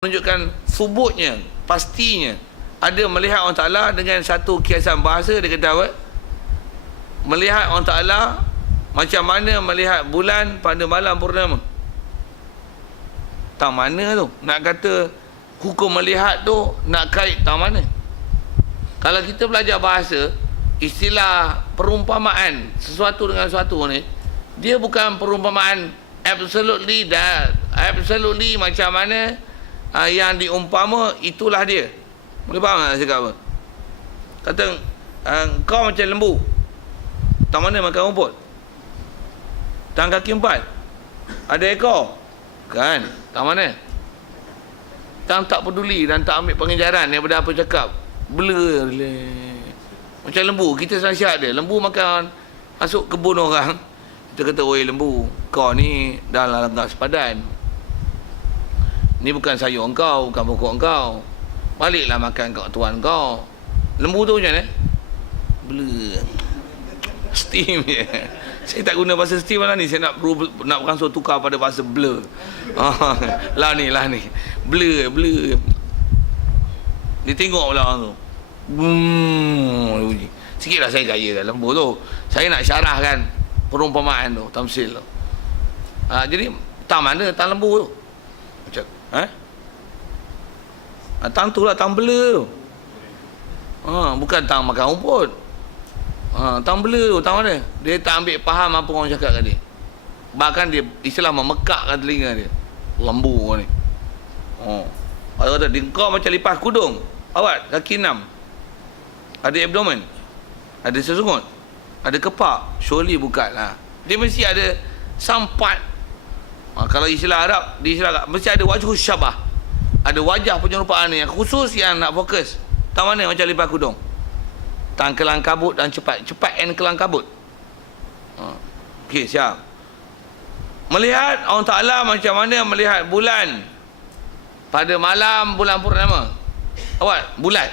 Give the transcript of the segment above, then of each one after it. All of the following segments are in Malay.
menunjukkan subutnya, pastinya ada melihat Allah Ta'ala dengan satu kiasan bahasa. Dia kata apa? Melihat Allah Ta'ala macam mana melihat bulan pada malam purnama. Tak mana tu nak kata hukum melihat tu nak kait tak mana. Kalau kita belajar bahasa, istilah perumpamaan sesuatu dengan sesuatu ni, dia bukan perumpamaan absolutely macam mana yang diumpama itulah dia. Boleh faham tak saya cakap apa? Kata kau macam lembu, tak mana makan rumput, tangan kaki 4, ada ekor kan, tak mana. Tak peduli dan tak ambil pengejaran daripada apa cakap. Blur macam lembu. Kita nasihat dia, lembu makan masuk kebun orang, kita kata, oi lembu, kau ni dah langgar sepadan, ni bukan sayur engkau, bukan pokok engkau, baliklah makan kat tuan kau. Lembu tu macam mana? Blur, steam je. Saya tak guna bahasa steam lah ni, saya nak beransur tukar pada bahasa blur. Lah ni blur. Dia tengok pula orang tu, sikit lah saya gaya kan lembu tu. Saya nak syarahkan perumpamaan tu, tamsil tu. Jadi tang mana tang lembu tu macam tang tu lah, tang blur tu. Bukan tang makan rumput. Tang blur tu, tang mana? Dia tak ambil faham apa orang cakap kat dia. Bahkan dia istilah memekakkan telinga dia, lembu ni. Orang kata, kau macam lipas kudung. Awak kaki 6, ada abdomen, ada sesungut, ada kepak. Surely bukan lah. Dia mesti ada sampat. Kalau istilah Arab, di istilah Arab, mesti ada wajah syabah, ada wajah penyerupaan yang khusus yang nak fokus. Tak mana macam lipas kudung, tang kelang kabut dan cepat and kelang kabut. Okey, siap. Melihat Allah Ta'ala macam mana melihat bulan pada malam bulan purnama. Awak bulat,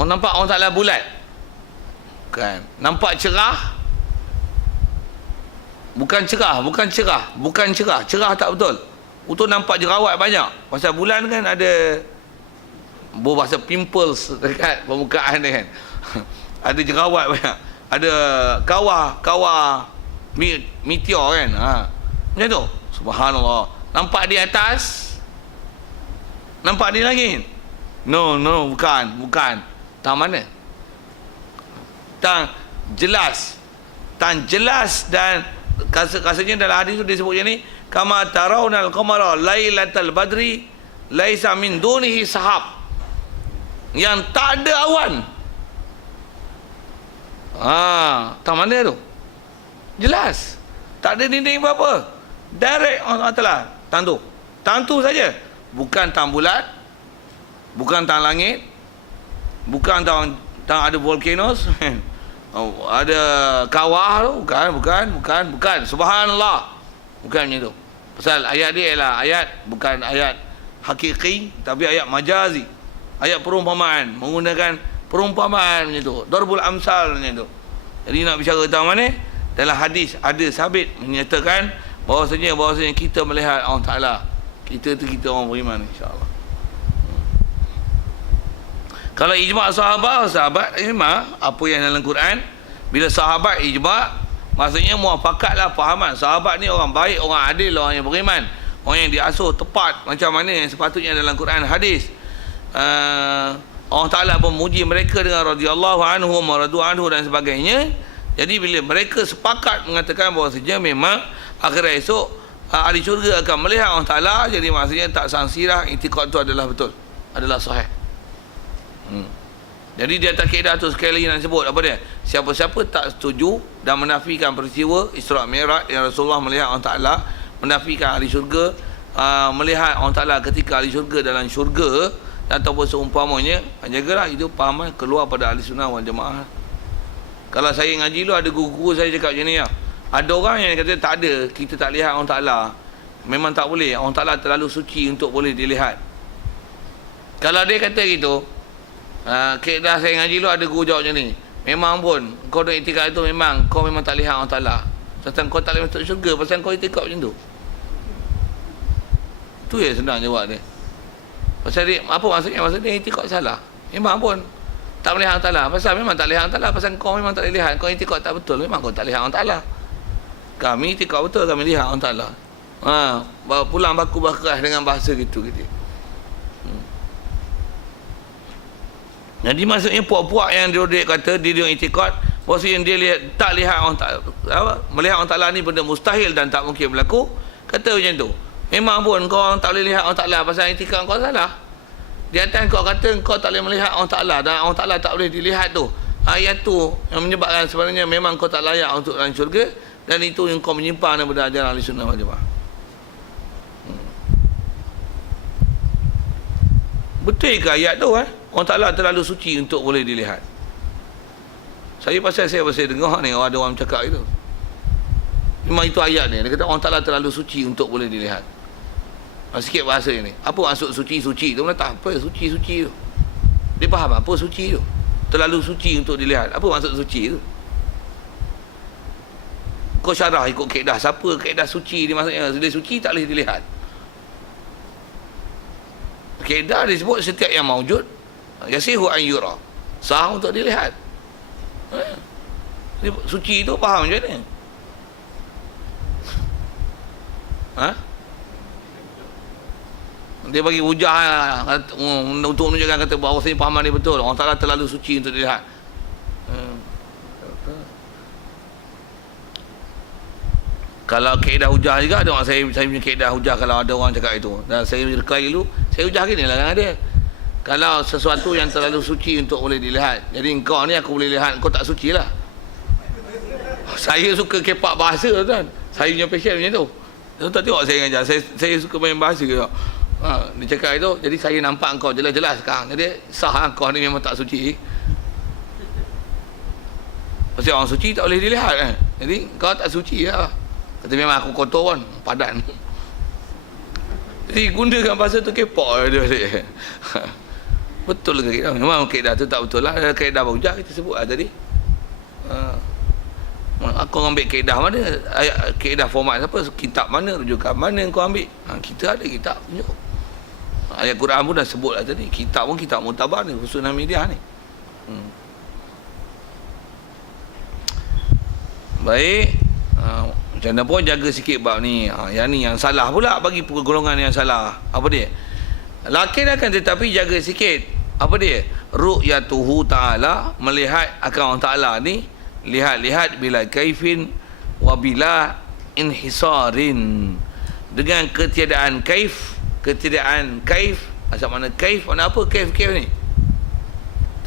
orang nampak Allah Ta'ala bulat kan? Nampak cerah? Bukan cerah, cerah tak betul. Untuk nampak jerawat banyak. Pasal bulan kan ada bahasa pimples dekat permukaan dia kan. Ada jerawat banyak, ada kawah meteor kan. Macam tu. Subhanallah. Nampak di atas, nampak di langit. No, bukan. Tang mana? Tang jelas dan rasanya dalam hadis tu disebut macam ni, kama tarawnal qamara lailatal badri laisa min dunihi sahab, yang tak ada awan. Tang mana tu? Jelas, tak ada dinding apa-apa, direct Allah Ta'ala. Tang tu saja, bukan tang bulat, bukan tang langit, bukan tang ada volcanoes, ada kawah tu, bukan. Subhanallah, bukan macam tu. Pasal ayat dia ialah ayat, bukan ayat hakiki, tapi ayat majazi, ayat perumpamaan, menggunakan perumpamaan macam tu, darbul amsal macam tu. Jadi nak bicara tentang mana, dalam hadis ada sabit menyatakan bahawasanya kita melihat Allah Ta'ala. Kita orang beriman, insya-Allah. Kalau ijma' sahabat ijma' apa yang dalam Quran, bila sahabat ijma', maksudnya muafakatlah fahaman. Sahabat ni orang baik, orang adil, orang yang beriman, orang yang diasuh tepat macam mana yang sepatutnya dalam Quran hadis. Allah Ta'ala memuji mereka dengan radhiyallahu anhum wa radu anhu dan sebagainya. Jadi bila mereka sepakat mengatakan bahawasanya memang akhirat esok ahli syurga akan melihat Allah Ta'ala, jadi maksudnya tak sangsirah, i'tiqad itu adalah betul, adalah sahih. Jadi di atas kaedah tu sekali lagi nak sebut apa dia, siapa-siapa tak setuju dan menafikan peristiwa Isra' Mi'raj yang Rasulullah melihat Allah Ta'ala, menafikan ahli syurga melihat Allah Ta'ala ketika ahli syurga dalam syurga ataupun seumpamanya, jagalah itu pahaman keluar pada ahli sunnah wal jamaah. Kalau saya ngaji dulu, ada guru-guru saya cakap macam ni lah. Ada orang yang kata tak ada, kita tak lihat Allah Ta'ala. Memang tak boleh, Allah Ta'ala terlalu suci untuk boleh dilihat. Kalau dia kata gitu, dah saya ngaji dulu, ada guru jawab macam ni, memang pun kau dah itikad itu, memang kau memang tak lihat Allah Ta'ala. Pasal kau tak boleh masuk syurga, pasal kau itikad macam tu. Tu ya senang jawab dia. Pasal dia, apa maksudnya? Maksudnya itikad salah. Memang pun tak melihat Allah Ta'ala. Pasal memang tak lihat Allah Ta'ala. Pasal kau memang tak boleh lihat. Kau itikad tak betul, memang kau tak lihat Allah Ta'ala. Kami itikad betul, kami lihat Allah Ta'ala. Pulang baku berkeras dengan bahasa gitu. Jadi maksudnya puak-puak yang dia kata dia itikad, maksudnya dia tak lihat Allah Ta'ala. Melihat Allah Ta'ala ni benda mustahil dan tak mungkin berlaku. Kata macam tu. Memang pun kau tak boleh lihat Allah Ta'ala pasal itikad kau salah. Di atas kau kata kau tak boleh melihat Allah Ta'ala dan Allah Ta'ala tak boleh dilihat tu. Ayat tu yang menyebabkan sebenarnya memang kau tak layak untuk dalam syurga, dan itu yang kau menyimpang daripada ajaran Ahli Sunnah wal Jamaah. Betul ke ayat tu Allah Ta'ala terlalu suci untuk boleh dilihat? Saya pasal dengar ni ada orang cakap itu. Memang itu ayat ni. Dia kata Allah Ta'ala terlalu suci untuk boleh dilihat. Sikit bahasa ni. Apa maksud suci-suci tu? Tak apa suci-suci tu. Dia faham apa suci tu? Terlalu suci untuk dilihat. Apa maksud suci tu? Kau syarah ikut kaedah. Siapa kaedah suci ni maksudnya? Dia suci tak boleh dilihat. Kaedah disebut setiap yang maujud yasihu an yura. Sah untuk dilihat. Suci tu faham macam ni? Dia bagi hujah untuk menunjukkan kata bahawa saya fahaman dia betul. Allah Ta'ala terlalu suci untuk dilihat. Kalau kaedah hujah juga ada orang, saya punya kaedah hujah kalau ada orang cakap itu. Dan saya rekai dulu, saya hujah gini lah dengan dia. Kalau sesuatu yang terlalu suci untuk boleh dilihat, jadi engkau ni aku boleh lihat, kau tak suci lah. Saya suka kepak bahasa tuan. Saya punya passion macam tu. Tuan tengok saya mengajar, saya suka main bahasa ke. Dia cakap itu, jadi saya nampak kau jelas-jelas sekarang. Jadi sah kau ni memang tak suci. Pasal orang suci tak boleh dilihat Jadi kau tak suci lah. Kata memang aku kotor kan, padan. Jadi gunakan bahasa tu kepak dia. Betul ke kaedah? Memang kaedah tu tak betul lah. Kaedah berhujah kita sebut lah tadi. Aku ambil kaedah mana? Kaedah format apa? Kitab mana? Rujukan mana kau ambil? Kita ada kitab tunjuk. Ayat Quran pun dah sebut lah tadi. Kitab pun kitab mutabar ni, khusus media ni. Baik. Macam mana pun jaga sikit bab ni. Yang ni yang salah pula bagi golongan yang salah. Apa dia? Lakin akan tetapi jaga sikit. Apa dia? Ru'yatuhu ta'ala, melihat akan Allah Ta'ala ni, lihat-lihat bila kaifin wa bila inhisarin, dengan ketiadaan kaif. Asal mana kaif? Mana apa kaif ni?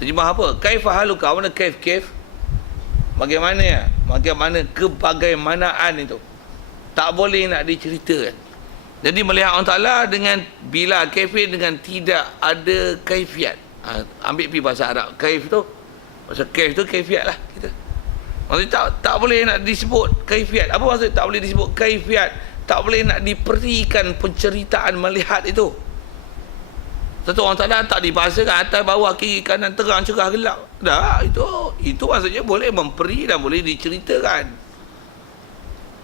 Terjemah apa? Kaif haluka? Mana kaif? Bagaimana ya? Bagaimana kebagaimanaan itu? Tak boleh nak diceritakan. Jadi melihat Allah Ta'ala dengan bila kaifin, dengan tidak ada kaifiat. Ambil pergi bahasa Arab. Kaif tu, bahasa kaif tu kaifiat lah kita. Maksudnya tak boleh nak disebut kaifiat. Apa maksud tak boleh disebut kaifiat? Tak boleh nak diperikan penceritaan melihat itu. Satu Allah Ta'ala tak dibahasakan atas, bawah, kiri, kanan, terang, cerah, gelap. Dah, itu maksudnya boleh memperi dan boleh diceritakan.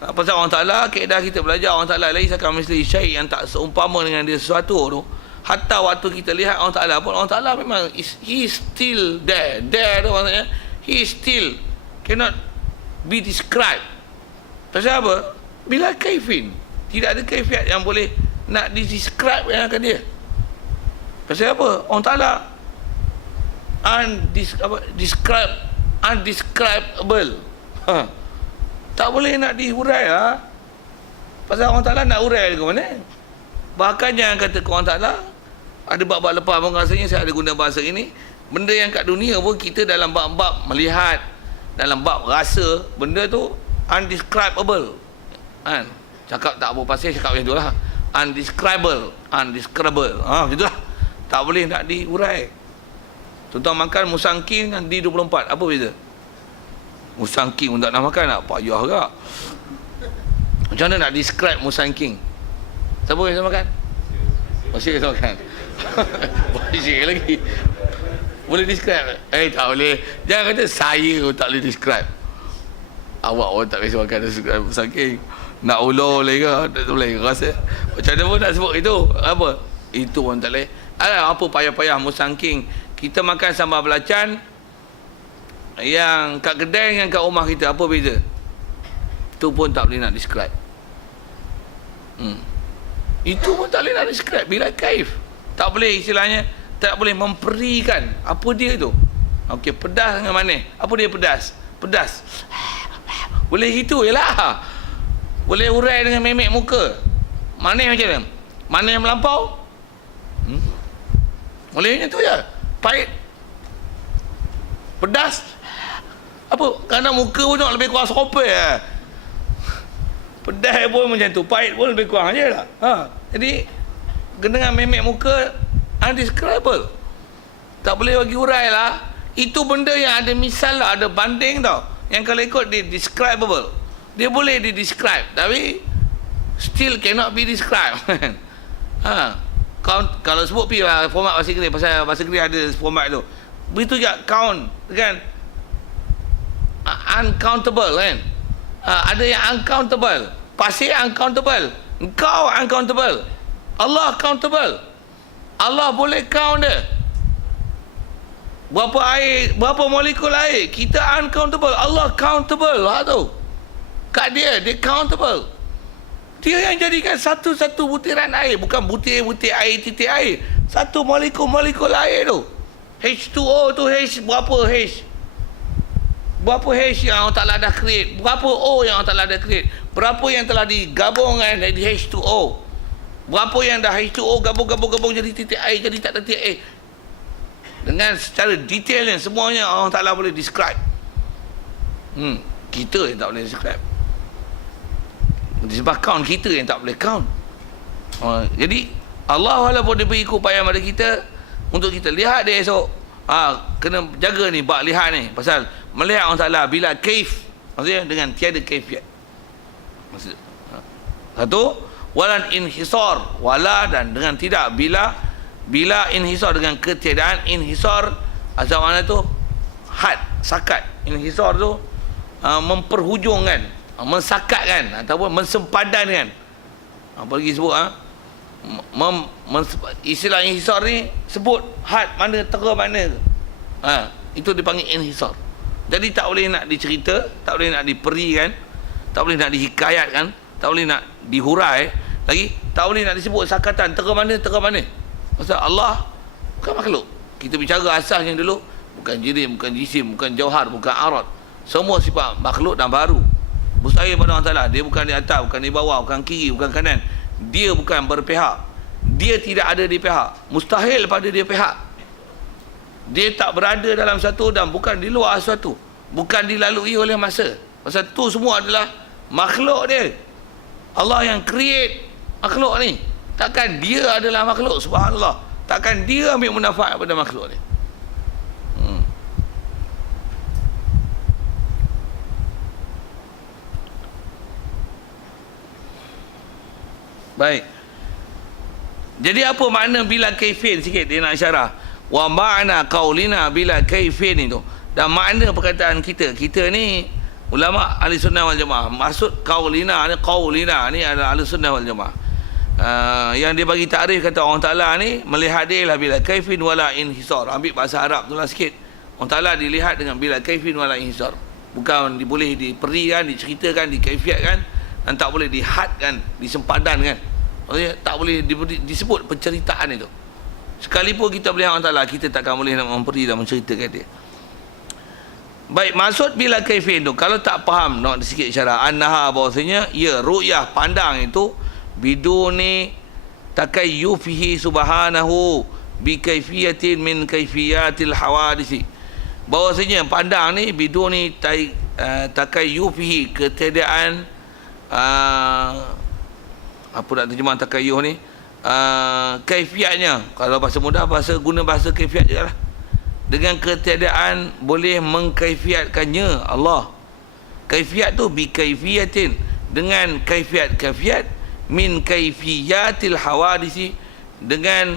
Pasal Allah Ta'ala, kaedah kita belajar Allah Ta'ala laisa kamitslihi syai', yang tak seumpama dengan dia sesuatu tu. Hatta waktu kita lihat Allah Ta'ala pun, Allah Ta'ala memang he still there. There tu maksudnya he still cannot be described. Pasal apa? Bila kaifin, tidak ada kaifiat yang boleh nak di-describe yang akan dia. Pasal apa? Allah Ta'ala undescribable. Tak boleh nak dihurai lah. Pasal Allah Ta'ala nak hurai ke mana? Bahkan jangan kata ke Allah Ta'ala, ada bab-bab lepas pun rasanya saya ada guna bahasa ini. Benda yang kat dunia pun kita dalam bab-bab melihat, dalam bab rasa, benda tu undescribable. Cakap tak apa pasal, cakap macam tu lah. Undescribable. Macam tu lah. Tak boleh nak diurai. Contoh makan musangking dengan D24. Apa beza? Musangking pun tak nak makan, nak payah ke? Macam mana nak describe musangking? Siapa yang bisa makan? Masih bisa makan. Masih lagi. Boleh describe? Tak boleh. Jangan kata saya tak boleh describe. Awak orang tak bisa makan musangking. Nak ular boleh ke? Tak boleh rasa. Macam mana pun nak sebut itu? Apa? Itu pun tak boleh. Apa payah-payah musangking kita makan sambal belacan yang kat kedai dengan kat rumah kita, apa beza? Itu pun tak boleh nak describe. Itu pun tak boleh nak describe. Bila kaif, tak boleh, istilahnya tak boleh memperikan apa dia tu. Okey, pedas dengan manis. Apa dia pedas? Pedas. Boleh gitu je lah. Boleh urai dengan memek muka. Manis macam mana? Manis melampau? Boleh macam tu je. Pahit. Pedas. Apa? Kerana muka pun nak lebih kurang sopel lah. Pedas pun macam tu. Pahit pun lebih kurang je lah. Jadi, dengan memek muka, undescribable. Tak boleh bagi urai lah. Itu benda yang ada misal lah, ada banding tau. Yang kalau ikut dia describable. Dia boleh di-describe, tapi still cannot be described. Kalau sebut pi lah format bahasa Inggeris, pasal bahasa Inggeris ada format tu. Begitu juga count kan, uncountable kan. Ada yang uncountable. Pasir uncountable. Engkau uncountable. Allah countable. Allah boleh count dia. Berapa air, berapa molekul air, kita uncountable. Allah countable lah tu. Kat dia countable. Dia yang jadikan satu-satu butiran air, bukan butir-butir air, titik air. Satu molekul air tu. H2O tu berapa H? Berapa H yang Allah Ta'ala dah create? Berapa O yang Allah Ta'ala dah create? Berapa yang telah digabungkan jadi H2O? Berapa yang dah H2O gabung jadi titik air, jadi tak ada titik air? Dengan secara detailnya semuanya Allah Ta'ala boleh describe. Kita yang tak boleh describe. Sebab count kita yang tak boleh count. Jadi Allah walaupun dia beri upaya pada kita untuk kita lihat dia esok, kena jaga ni bab lihat ni, pasal melihat Allah Ta'ala bila kaif, maksudnya dengan tiada kaifiat. Maksud satu, walan inhisar, wala, dan dengan tidak, bila inhisar, dengan ketiadaan inhisar. Asal mana tu? Had, sakat. Inhisar tu memperhujungkan, mensakatkan ataupun mensempadankan. Apa lagi sebut istilah inhisar ni sebut had mana, tera mana. Itu dipanggil inhisar. Jadi tak boleh nak dicerita, tak boleh nak diperikan, tak boleh nak dihikayatkan, tak boleh nak dihurai, lagi tak boleh nak disebut sakatan tera mana. Pasal Allah bukan makhluk. Kita bicara asasnya dulu, bukan jirim, bukan jisim, bukan jauhar, bukan arat. Semua sifat makhluk dan baru. Mustahil pada Allah Ta'ala. Dia bukan di atas, bukan di bawah, bukan kiri, bukan kanan. Dia bukan berpihak. Dia tidak ada di pihak. Mustahil pada dia pihak. Dia tak berada dalam satu dan bukan di luar suatu. Bukan dilalui oleh masa. Pasal tu semua adalah makhluk dia. Allah yang create makhluk ni. Takkan dia adalah makhluk, subhanallah. Takkan dia ambil manfaat pada makhluk ni. Baik. Jadi apa makna bila kaifin? Sikit dia nak syarah. Wa ma'na qaulina bila kaifin itu. Dan makna perkataan kita ni ulama ahli sunnah wal jamaah. Maksud qaulina ni adalah ahli sunnah wal jamaah. Yang dia bagi takrif kata Allah Ta'ala ni melihat dia lah bila kaifin wala inhisar. Ambil bahasa Arab tu lah sikit. Allah Ta'ala dilihat dengan bila kaifin wala inhisar. Bukan boleh diperikan, diceritakan, dikaifiatkan, dan tak boleh dihadkan, disempadankan. Maksudnya tak boleh disebut penceritaan itu. Sekalipun kita melihat Allah Ta'ala, kita takkan boleh nak memperi dan menceritakan dia. Baik, maksud bila kaifin tu, kalau tak faham, nak sikit syarah. Annaha, bahawasanya ru'yah, pandang itu biduni takayyufihi subhanahu bi kaifiyatin min kaifiyatil hawadisi. Bahawasanya pandang ni biduni takayyufihi, ketiadaan apa nak terjemah takayyuh ni, kaifiatnya. Kalau bahasa mudah, guna bahasa kaifiat je lah. Dengan ketiadaan boleh mengkaifiatkannya Allah. Kaifiat tu bi kaifiyatin, dengan kaifiat min kaifiyatil hawadisi, dengan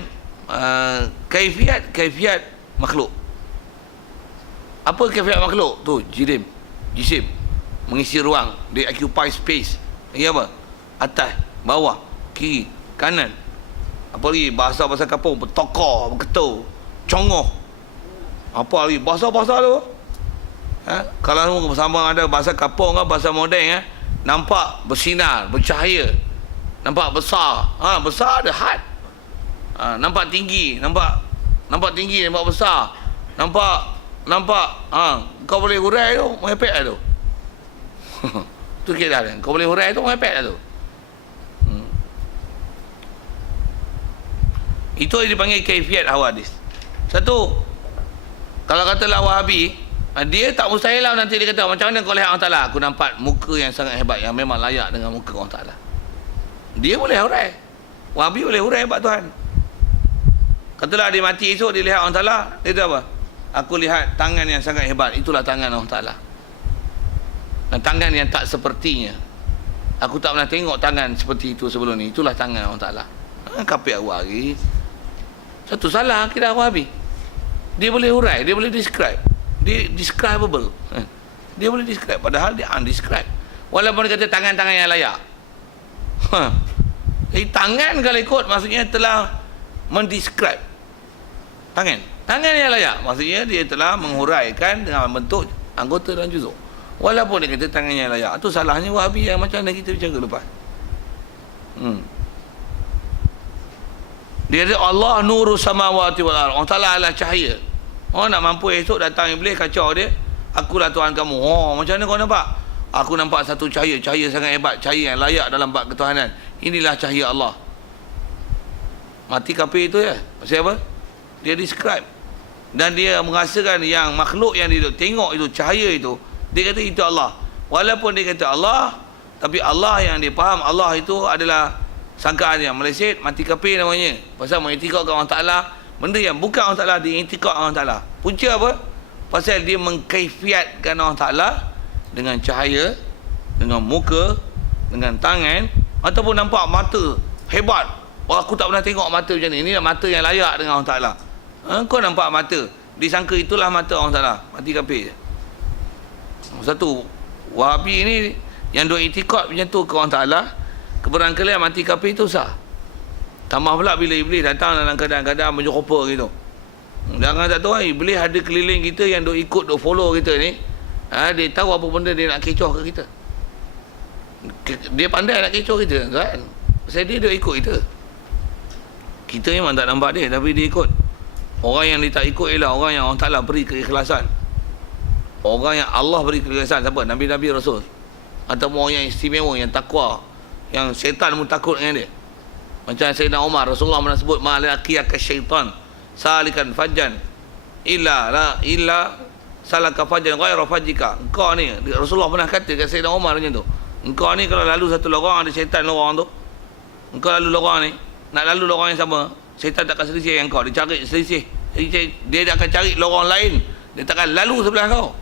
kaifiat makhluk. Apa kaifiat makhluk tu? Jisim mengisi ruang, they occupy space. Apa? Atas, bawah, kiri, kanan. Apa lagi? Bahasa-bahasa kampung, bertokar, berketul, congoh. Apa lagi? Bahasa-bahasa tu. Kalau bersama ada bahasa kampung kan, bahasa moden nampak bersinar, bercahaya. Nampak besar. Besar ada had. Nampak tinggi, nampak tinggi, nampak besar. Nampak kau boleh hurai tu, merepek lah tu. Tu kira dah. Kau boleh hurai tu, merepek lah tu. Itu yang dipanggil kaifiat hawadis. Satu, kalau katalah Wahabi, dia tak mustahil lah nanti dia kata, macam mana kau lihat Allah Ta'ala? Aku nampak muka yang sangat hebat, yang memang layak dengan muka Allah Ta'ala. Dia boleh hurai. Wahabi boleh hurai hebat Tuhan. Katalah dia mati esok, dia lihat Allah Ta'ala, dia kata apa? Aku lihat tangan yang sangat hebat, itulah tangan Allah Ta'ala. Dan tangan yang tak sepertinya. Aku tak pernah tengok tangan seperti itu sebelum ni, itulah tangan Allah Ta'ala. Kapit awak lagi. Satu salah akidah Wahabi. Dia boleh hurai, dia boleh describe. Dia describable. Dia boleh describe, padahal dia undescribe. Walaupun dia kata tangan-tangan yang layak. Jadi tangan kalau ikut maksudnya telah mendescribe. Tangan yang layak maksudnya dia telah menghuraikan dengan bentuk anggota dan juzuk. Walaupun dia kata tangan yang layak. Itu salahnya Wahabi yang macam mana kita bercakap lepas. Dia kata Allah nuru samawati wal ardh. Allah Ta'ala adalah cahaya. Nak mampu esok datang iblis kacau dia. Akulah Tuhan kamu. Macam mana kau nampak? Aku nampak satu cahaya sangat hebat, cahaya yang layak dalam bab ketuhanan. Inilah cahaya Allah. Mati kafir itu Pasal apa? Dia describe. Dan dia merasakan yang makhluk yang dia tengok itu, cahaya itu, dia kata itu Allah. Walaupun dia kata Allah, tapi Allah yang dia faham, Allah itu adalah sangkaan yang meleset, mati kafir namanya. Pasal mengiktikadkan Allah Ta'ala, benda yang bukan Allah Ta'ala, dia iktikad Allah Ta'ala. Punca apa? Pasal dia mengkaifiatkan Allah Ta'ala dengan cahaya, dengan muka, dengan tangan, ataupun nampak mata hebat. Aku tak pernah tengok mata macam ni. Inilah mata yang layak dengan Allah Ta'ala. Kau nampak mata, disangka itulah mata Allah Ta'ala. Mati kafir. Satu, Wahabi ni yang duk iktikad macam tu ke Allah Ta'ala, keberangkalian mati kafir itu sah. Tambah pula bila iblis datang dalam keadaan-keadaan menyerupa gitu. Jangan tak tahu iblis ada keliling kita yang duk ikut, duk follow kita ni. Dia tahu apa benda dia nak kecoh ke kita. Dia pandai nak kecoh kita kan. Pasal dia duk ikut kita. Kita memang tak nampak dia, tapi dia ikut. Orang yang dia tak ikut ialah orang yang Allah Ta'ala beri keikhlasan. Orang yang Allah beri keikhlasan. Siapa? Nabi-Nabi Rasul. Ataupun orang yang istimewa, yang takwa, yang syaitan pun takut dengan dia. Macam Sayyidina Umar, Rasulullah pernah sebut malakiyaka syaitan salikan fajjan illa salaka fajjan ghaira fajjika. Engkau ni, Rasulullah pernah kata kat Sayyidina Umar macam tu. Engkau ni kalau lalu satu lorong, ada syaitan lorong tu. Engkau lalu lorong ni, nak lalu lorong yang sama, syaitan takkan selisih dengan kau. Dia cari selisih. Dia akan cari lorong lain. Dia takkan lalu sebelah kau.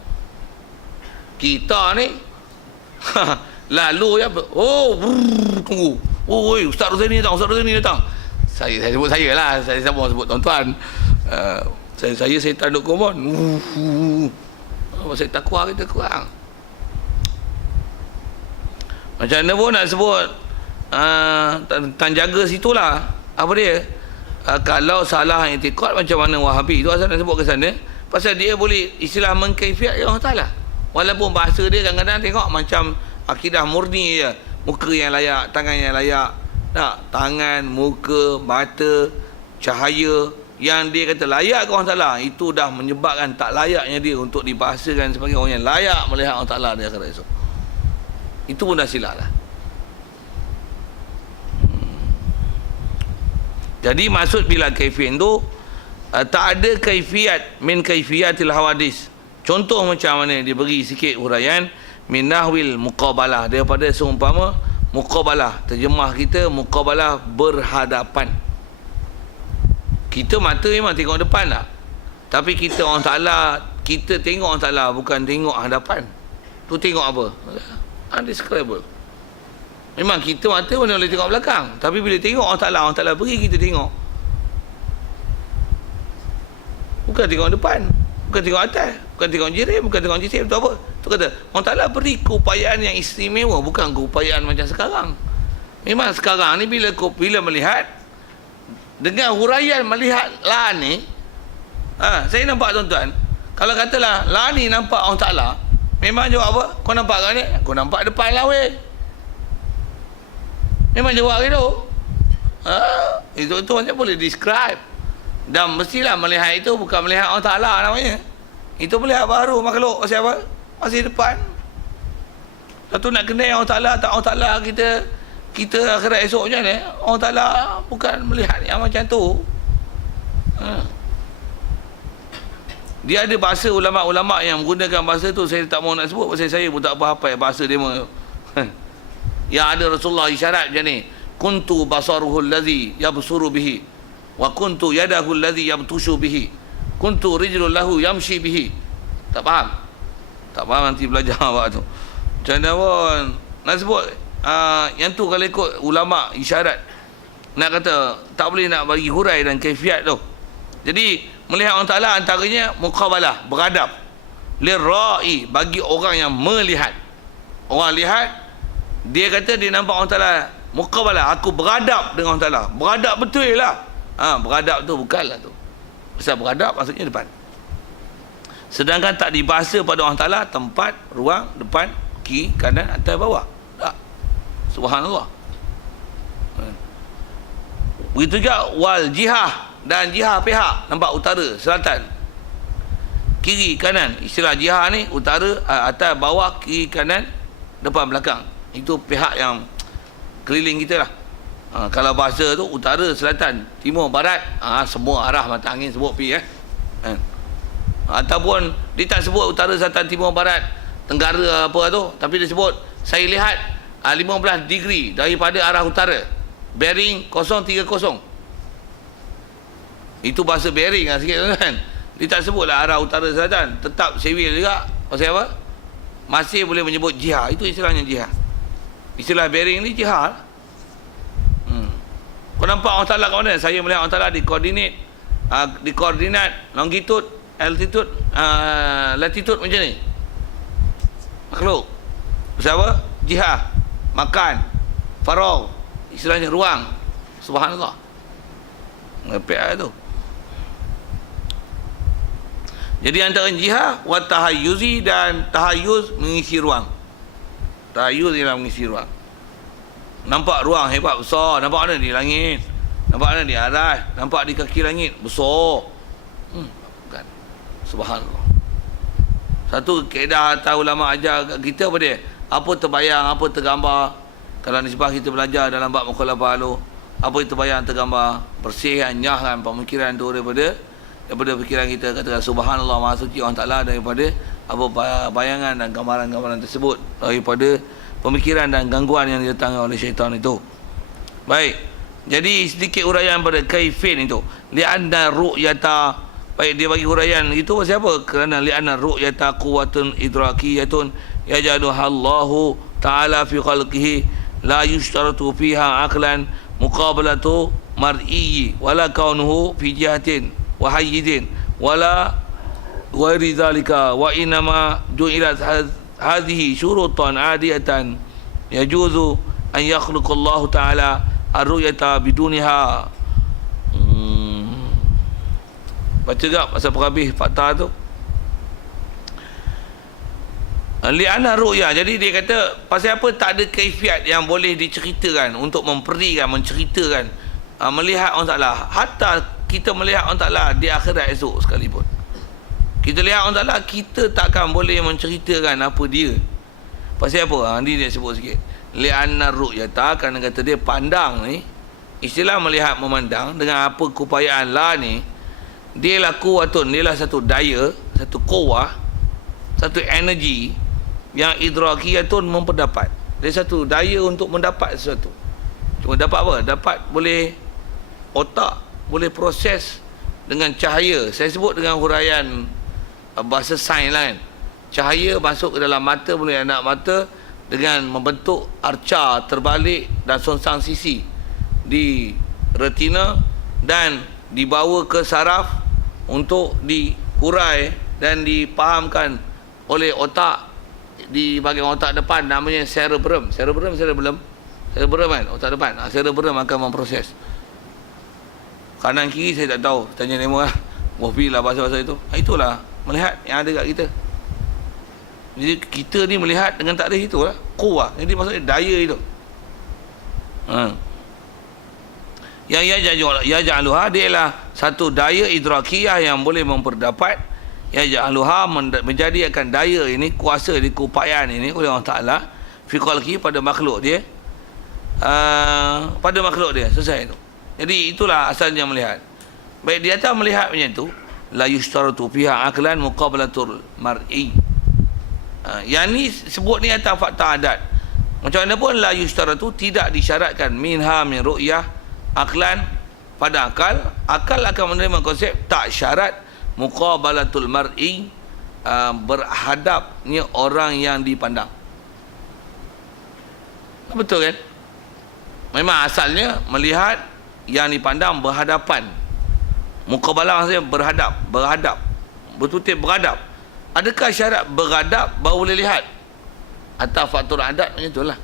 Kita ni lalu tunggu. Ustaz Rosani datang. Saya sebut saya lah. Saya sebut tuan-tuan. Saya syaitan duk komon. Saya takwa kita kurang. Macam mana pun nak sebut tentang jaga situlah. Apa dia? Kalau salah i'tikad macam mana Wahabi tu asal nak sebut ke sana, pasal dia boleh istilah mengkaifiat Allah Ta'ala. Walaupun bahasa dia kadang-kadang tengok macam akidah murni je. Muka yang layak, tangan yang layak. Tak, tangan, muka, mata, cahaya yang dia kata layak ke Allah Ta'ala, itu dah menyebabkan tak layaknya dia untuk dibahasakan sebagai orang yang layak melihat Allah Ta'ala di akhirat esok. Itu pun dah silap lah. Jadi maksud bila kaifiat tu tak ada kaifiat min kaifiatil hawadis. Contoh macam mana dia beri sikit huraian min nahwil muqabalah, daripada seumpama muqabalah. Terjemah kita muqabalah, berhadapan. Kita mata memang tengok depan tak, tapi kita Allah Ta'ala, kita tengok Allah Ta'ala bukan tengok hadapan. Tu tengok apa? Undescribable. Memang kita mata mana boleh tengok belakang, tapi bila tengok Allah Ta'ala beri kita tengok. Bukan tengok depan, bukan tengok atas, bukan tengok jirim, bukan tengok jisim. Tu apa? Tu kata Allah Ta'ala beri keupayaan yang istimewa, bukan keupayaan macam sekarang. Memang sekarang ni bila melihat dengan huraian melihat la ni, saya nampak tuan-tuan, kalau katalah la ni nampak Allah Ta'ala, memang jawab apa? Kau nampak kat ni? Kau nampak depan lah weh. Memang jawab gitu. Itu hanya boleh describe. Dan mestilah melihat itu bukan melihat Allah Ta'ala namanya. Itu melihat baru makhluk siapa? Masih depan. Satu nak kenal Allah Ta'ala, tak Allah Ta'ala kita akhirat esok macam ni. Allah Ta'ala bukan melihat yang macam tu. Dia ada bahasa ulama'-ulama' yang menggunakan bahasa tu, saya tak mau nak sebut pasal saya pun tak apa hafal bahasa dia. Yang ada Rasulullah isyarat macam ni, kuntu basaruhu allazi yabsuru bihi wa kuntu yadahu allazi yabtushu bihi kuntu rijlun lahu yamshi bihi. Tak faham? Tak faham nanti belajar apa tu. Macam mana pun nak sebut yang tu kalau ikut ulama' isyarat, nak kata tak boleh nak bagi hurai dan kaifiat tu. Jadi melihat Allah Ta'ala antaranya muqabalah, beradab, lirra'i, bagi orang yang melihat. Orang lihat, dia kata dia nampak Allah Ta'ala, muqabalah, aku beradab dengan Allah Ta'ala. Beradab betul lah. Beradab tu bukanlah tu. Pasal beradab maksudnya depan. Sedangkan tak dibahasa pada Allah Ta'ala tempat, ruang, depan, kiri, kanan, atas, bawah. Tak. Subhanallah. Begitu juga wal jihah, dan jihah pihak, nampak utara, selatan, kiri, kanan. Istilah jihah ni utara, atas, bawah, kiri, kanan, depan, belakang. Itu pihak yang keliling kita lah. Kalau bahasa tu utara, selatan, timur, barat, semua arah mata angin sebut pi ataupun dia tak sebut utara, selatan, timur, barat, tenggara apa tu, tapi dia sebut saya lihat 15 degree daripada arah utara, bearing 030. Itu bahasa bearing lah sikit kan. Dia tak sebutlah arah utara selatan, tetap sewil juga. Pasal apa? Masih boleh menyebut jihad. Itu istilahnya jihad. Istilah bearing ni jihad. Kau nampak Allah Ta'ala kat mana? Saya melihat Allah Ta'ala di koordinat longitude, altitude, latitude macam ni. Makhluk. Pasal apa? Jihad, makan, faragh, istilahnya ruang. Subhanallah. Ngepek lah tu. Jadi antara jihad wa tahayyuzi, dan tahayyuz mengisi ruang. Tahayyuz ialah mengisi ruang. Nampak ruang hebat besar, nampak mana di langit, nampak mana di atas, nampak di kaki langit besar. Bukan. Subhanallah. Satu kaedah atau ulama ajar kat kita apa dia? Apa terbayang, apa tergambar. Kalau nisbah kita belajar dalam bab mukhalafah tu, apa yang terbayang, tergambar, bersihkan, nyahkan pemikiran tu daripada fikiran kita. Katakan subhanallah, maha suci Allah Ta'ala daripada apa bayangan dan gambaran-gambaran tersebut, daripada pemikiran dan gangguan yang didatangkan oleh syaitan itu. Baik, jadi sedikit uraian pada kaifin itu. Li'anna ru'yata, baik, dia bagi uraian itu pasal apa? Kerana li'anna ru'yata quwwatun idrakiyatun yajaduha Allahu Ta'ala fi khalqihi la yushtaratu fiha aqlan muqabalatu mar'iyyi wala kaunuhu fi jihatin wa hayyidin wala ghairi dhalika wa inama ju'ilat hadhihi syurutan adiyatan yajuzu an yakhluqa Allah Ta'ala ar-ru'yata biduniha. Baca tak pasal perhabis fakta tu. Li'ana ru'ya, jadi dia kata pasal apa tak ada kaifiat yang boleh diceritakan untuk memperikan, menceritakan melihat Allah Ta'ala. Hatta kita melihat Allah Ta'ala di akhirat esok sekalipun, kita lihat Allah Ta'ala, kita takkan boleh menceritakan apa dia. Pasal apa? Ni dia sebut sikit. Li'anna ru'yata, kerana kata dia pandang ni, istilah melihat, memandang dengan apa keupayaan la ni, dia lah kuatun, dia lah satu daya, satu kuah, satu energi yang idrakiyatun, memperdapat. Dia satu daya untuk mendapat sesuatu. Cuma dapat apa? Dapat boleh otak, boleh proses dengan cahaya. Saya sebut dengan huraian bahasa sains lah kan. Cahaya masuk ke dalam mata, boleh anak mata dengan membentuk arca terbalik dan songsang sisi di retina dan dibawa ke saraf untuk dihurai dan dipahamkan oleh otak di bahagian otak depan, namanya cerebrum. Cerebrum kan, otak depan. Cerebrum akan memproses. Kanan kiri saya tak tahu. Tanya Nemo lah. Wafi lah bahasa-bahasa itu. Itulah melihat yang ada kat kita. Jadi kita ni melihat dengan tak ada itu lah. Kuah. Jadi maksudnya daya itu. Yang yaj'aluha dia ialah satu daya idrakiyah yang boleh memperdapat. Yaj'aluha menjadikan daya ini, kuasa di keupayaan ini oleh Allah Ta'ala fi khalqi pada makhluk dia. Pada makhluk dia. Selesai itu. Jadi itulah asalnya melihat. Baik di atas melihat macam tu, la yushtaratu fiha aqlan muqabalatul mar'i. Yang ni sebut ni atas fakta adat. Macam mana pun la yushtaratu, tidak disyaratkan minha min ru'yah aqlan, pada akal. Akal akan menerima konsep tak syarat muqabalatul mar'i, berhadapnya orang yang dipandang. Betul kan? Memang asalnya melihat yang dipandang berhadapan. Muqabalah maksudnya berhadap. Betul-betul berhadap. Adakah syarat berhadap baru boleh lihat? Atas faktor adat macam itulah.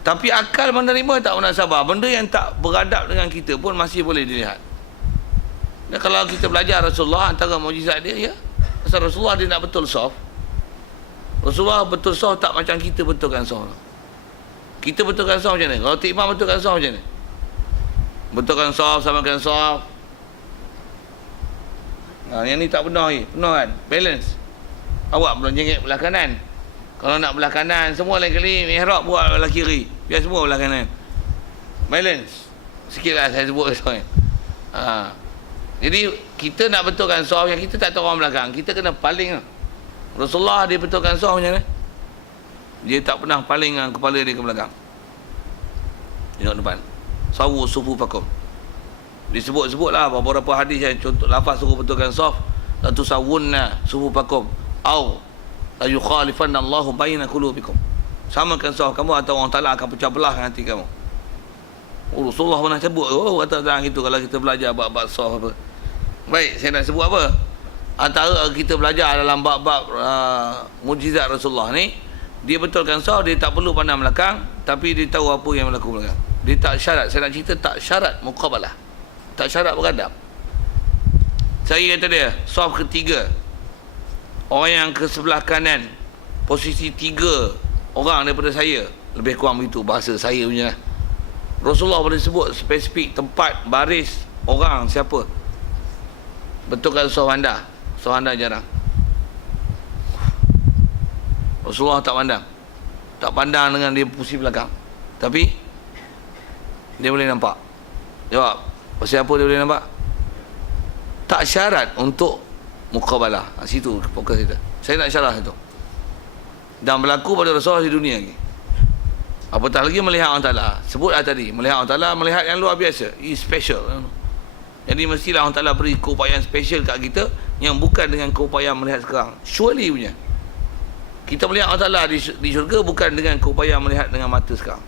Tapi akal menerima tak munasabah. Benda yang tak berhadap dengan kita pun masih boleh dilihat. Dan kalau kita belajar Rasulullah, antara mukjizat dia, ya, pasal Rasulullah dia nak betul soft. Rasulullah betul soft tak macam kita betulkan soft. Kita betulkan soft macam mana? Kalau Tok Imam betulkan soft macam mana? Betulkan soft, samakan soft. Yang ni tak benar ni. Benar kan? Balance. Awak belum jengit belah kanan. Kalau nak belah kanan, semua lain kali mihrab buat belah kiri. Biar semua belah kanan. Balance. Sikitlah saya sebut soft. Jadi kita nak betulkan soft yang kita tak tahu orang belakang. Kita kena paling. Rasulullah dia betulkan soft macam mana? Dia tak pernah paling kepala dia ke belakang. Tengok depan. Sawu sufufakum. Disebut-sebutlah beberapa hadis yang contoh lafaz suruh betulkan saf. La tusawwunna sufufakum au la yukhalifanna Allahu baina qulubikum. Samakan saf kamu atau Allah Taala akan pecah belah hati kamu. Rasulullah pernah sebut kata tentang itu kalau kita belajar bab-bab saf apa. Baik, saya nak sebut apa? Antara kita belajar dalam bab-bab mukjizat Rasulullah ni, dia betulkan saf, dia tak perlu pandang belakang, tapi dia tahu apa yang berlaku belakang. Dia tak syarat, saya nak cerita tak syarat muqabalah. Tak syarat berhadap. Saya kata dia, saf ketiga. Orang yang ke sebelah kanan, posisi 3 orang daripada saya. Lebih kurang begitu bahasa saya punya. Rasulullah boleh sebut spesifik tempat, baris, orang, siapa. Betulkan saf anda. Saf anda jarang. Rasulullah tak pandang. Tak pandang dengan dia posisi belakang. Tapi dia boleh nampak. Jawab. Pasal apa dia boleh nampak? Tak syarat untuk muqabalah. Situ fokus kita. Saya nak syarah itu. Dan berlaku pada Rasulullah di dunia lagi. Apatah lagi melihat Allah Ta'ala. Sebutlah tadi. Melihat Allah Ta'ala, melihat yang luar biasa. It's special. Jadi mestilah Allah Ta'ala beri keupayaan special kat kita yang bukan dengan keupayaan melihat sekarang. Surely punya. Kita melihat Allah Ta'ala di syurga bukan dengan keupayaan melihat dengan mata sekarang.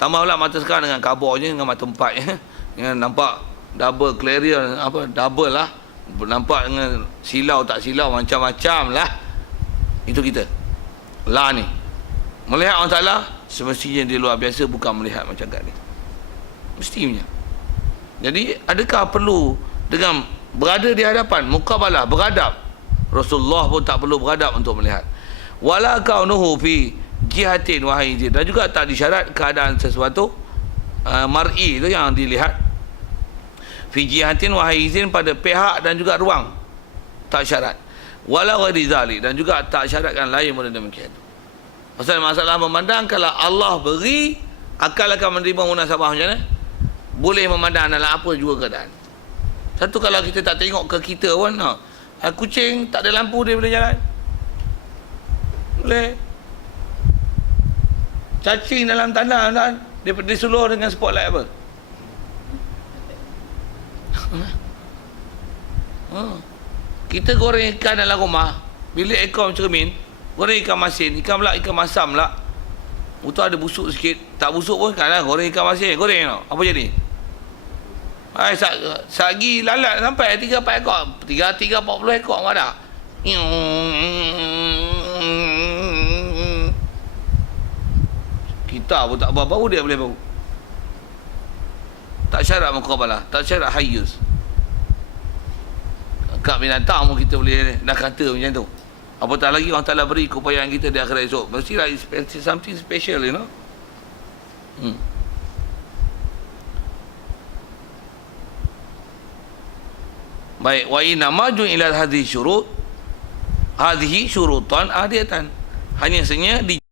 Tambahlah mata sekarang dengan kabarnya, dengan mata empat ya. Dengan nampak double clarion, apa double lah. Nampak dengan silau tak silau, macam-macam lah. Itu kita. Lah ni. Melihat Allah Ta'ala semestinya dia luar biasa, bukan melihat macam kat ni. Mestinya. Jadi adakah perlu dengan berada di hadapan, muqabalah, berhadap? Rasulullah pun tak perlu berhadap untuk melihat. Wala kaunuhu fi jihatin wa haizin. Dan juga tak disyarat keadaan sesuatu mar'i itu yang dilihat. Fi jihatin wa haizin, pada pihak dan juga ruang. Tak syarat. Wala ghairi zalik, dan juga tak syaratkan lain benda demikian. Pasal masalah memandang, kalau Allah beri, akal akan menerima munasabah macam mana? Boleh memandang dalam apa juga keadaan. Satu, kalau kita tak tengok ke kita pun, kucing tak ada lampu dia boleh jalan. Boleh. Cacing dalam tanah kan, dia disuluh dengan spotlight apa? Kita goreng ikan dalam rumah, bilik ekor cermin, goreng ikan masin, ikan masam pula. Itu ada busuk sikit, tak busuk pun kan lah, goreng ikan masin, goreng tau. Apa jadi? Sagi lalat sampai 3-4 ekor, 3-40 ekor pun ada. Kita pun tak bau, dia boleh bau. tak syarat muqabalah, tak syarat hayyuz. Kat binatang pun kita boleh dah kata macam tu. Apatah lagi Allah Ta'ala beri keupayaan kita di akhirat esok. Mestilah something special, you know. Baik, wa inna maju ila hadhihi syurutan adiyatan. Hanya sebenarnya di